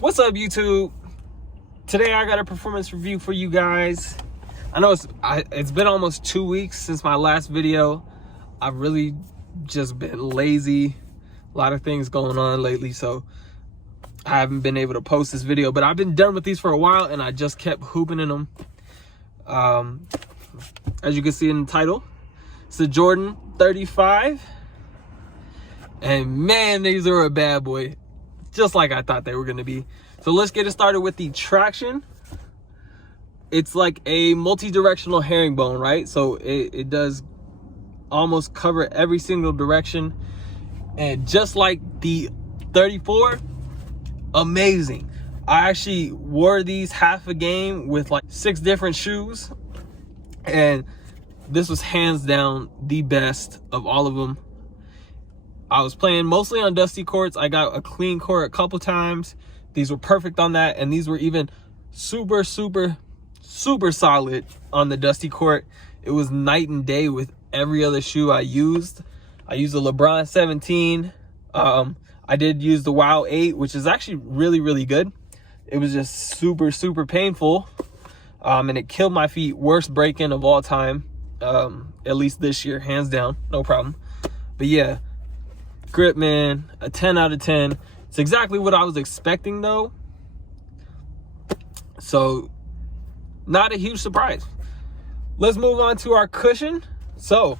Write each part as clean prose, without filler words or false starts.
What's up, YouTube? Today I got a performance review for you guys. I know it's been almost 2 weeks since my last video. I've really just been lazy. A lot of things going on lately, so I haven't been able to post this video, but I've been done with these for a while and I just kept hooping in them. As you can see in the title, it's the Jordan 35. And man, these are a bad boy. Just like I thought they were going to be. So let's get it started with the traction. It's like a multi-directional herringbone, right? So it does almost cover every single direction. And just like the 34, amazing. I actually wore these half a game with like 6 different shoes. And this was hands down the best of all of them. I was playing mostly on dusty courts. I got a clean court a couple times. These were perfect on that. And these were even super solid on the dusty court. It was night and day with every other shoe I used. I used the LeBron 17. I did use the Wow 8, which is actually really good. It was just super painful. And it killed my feet. Worst break-in of all time. At least this year, hands down, no problem. But yeah, grip, man, a 10 out of 10. It's exactly what I was expecting though. So not a huge surprise. Let's move on to our cushion. So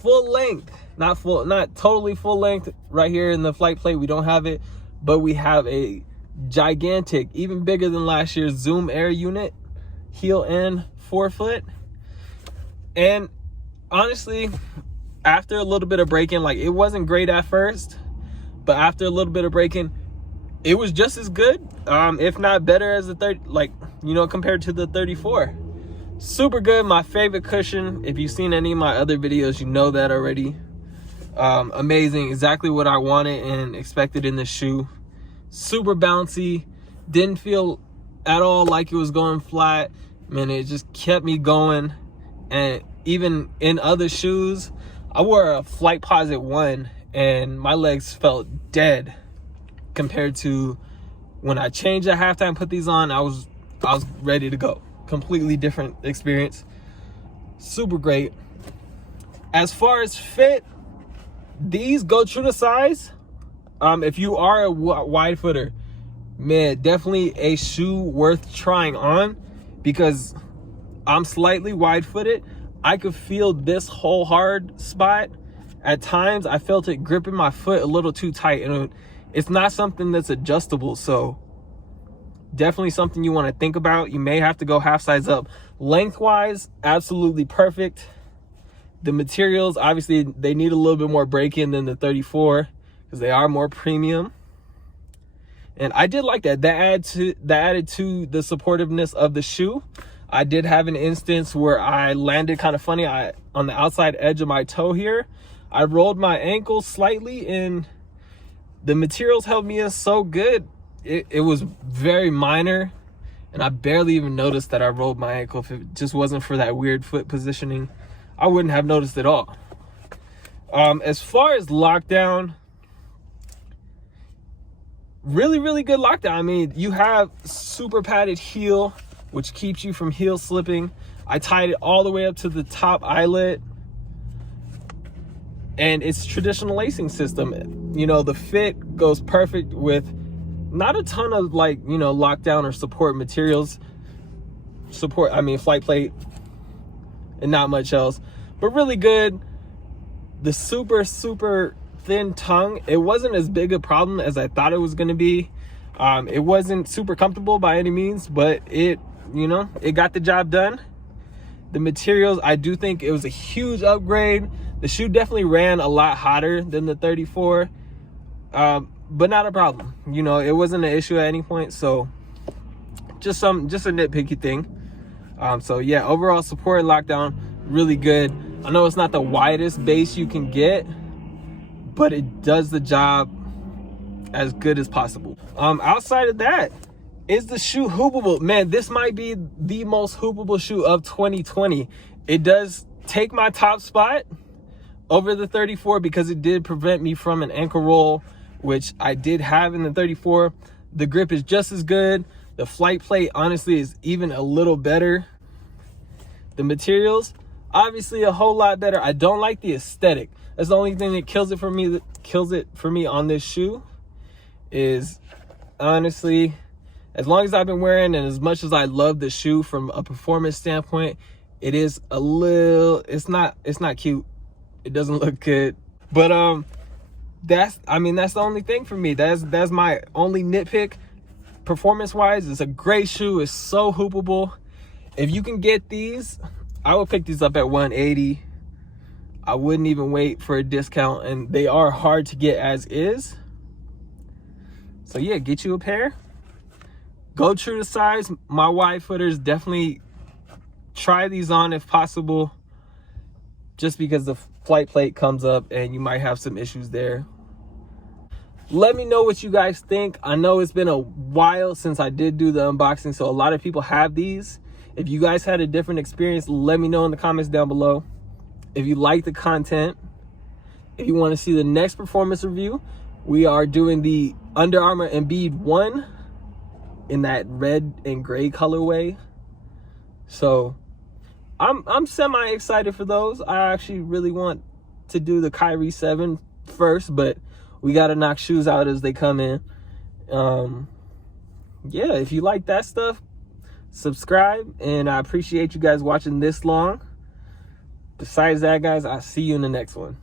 full length, not totally full length right here in the flight plate. We don't have it, but we have a gigantic, even bigger than last year's Zoom Air unit, heel and forefoot. And honestly, after a little bit of break-in, like it wasn't great at first, but after a little bit of break-in, it was just as good, if not better as the 30, like, you know, compared to the 34. Super good. My favorite cushion. If you've seen any of my other videos, you know that already. Amazing. Exactly what I wanted and expected in this shoe. Super bouncy. Didn't feel at all like it was going flat. Man, it just kept me going. And even in other shoes, I wore a Flightposite 1 and my legs felt dead compared to when I changed at halftime, put these on, I was ready to go. Completely different experience. Super great. As far as fit, these go true to size. If you are a wide footer, man, definitely a shoe worth trying on, because I'm slightly wide footed. I could feel this whole hard spot. At times, I felt it gripping my foot a little too tight. And it's not something that's adjustable. So definitely something you want to think about. You may have to go half size up. Lengthwise, absolutely perfect. The materials, obviously, they need a little bit more break-in than the 34 because they are more premium. And I did like that. That added to the supportiveness of the shoe. I did have an instance where I landed kind of funny. On the outside edge of my toe here, I rolled my ankle slightly and the materials held me in so good. It was very minor and I barely even noticed that I rolled my ankle. If it just wasn't for that weird foot positioning, I wouldn't have noticed at all. As far as lockdown, really good lockdown. I mean, you have super padded heel, which keeps you from heel slipping. I tied it all the way up to the top eyelet. And it's traditional lacing system. You know, the fit goes perfect with not a ton of, like, you know, lockdown or support materials. Flight plate and not much else. But really good. The super thin tongue, it wasn't as big a problem as I thought it was going to be. It wasn't super comfortable by any means, but it got the job done. The materials, I do think it was a huge upgrade. The shoe definitely ran a lot hotter than the 34, but not a problem. You know, it wasn't an issue at any point. So just a nitpicky thing. So yeah, overall support and lockdown, really good. I know it's not the widest base you can get, but it does the job as good as possible. Outside of that, is the shoe hoopable? Man, this might be the most hoopable shoe of 2020. It does take my top spot over the 34 because it did prevent me from an ankle roll, which I did have in the 34. The grip is just as good. The flight plate, honestly, is even a little better. The materials, obviously a whole lot better. I don't like the aesthetic. That's the only thing that kills it for me on this shoe. Is honestly, as long as I've been wearing and as much as I love the shoe from a performance standpoint, it is a little, it's not cute. It doesn't look good. But that's the only thing for me. That's my only nitpick. Performance wise, it's a great shoe. It's so hoopable. If you can get these, I would pick these up at $180. I wouldn't even wait for a discount, and they are hard to get as is. So yeah, get you a pair. Go true to size. My wide footers, definitely try these on if possible, just because the flight plate comes up and you might have some issues there. Let me know what you guys think. I know it's been a while since I did do the unboxing, so a lot of people have these. If you guys had a different experience, let me know in the comments down below. If you like the content, if you want to see the next performance review, we are doing the Under Armour Embiid 1 in that red and gray colorway. So I'm semi excited for those. I actually really want to do the Kyrie 7 first, but we got to knock shoes out as they come in. Yeah, if you like that stuff, subscribe, and I appreciate you guys watching this long. Besides that, guys, I'll see you in the next one.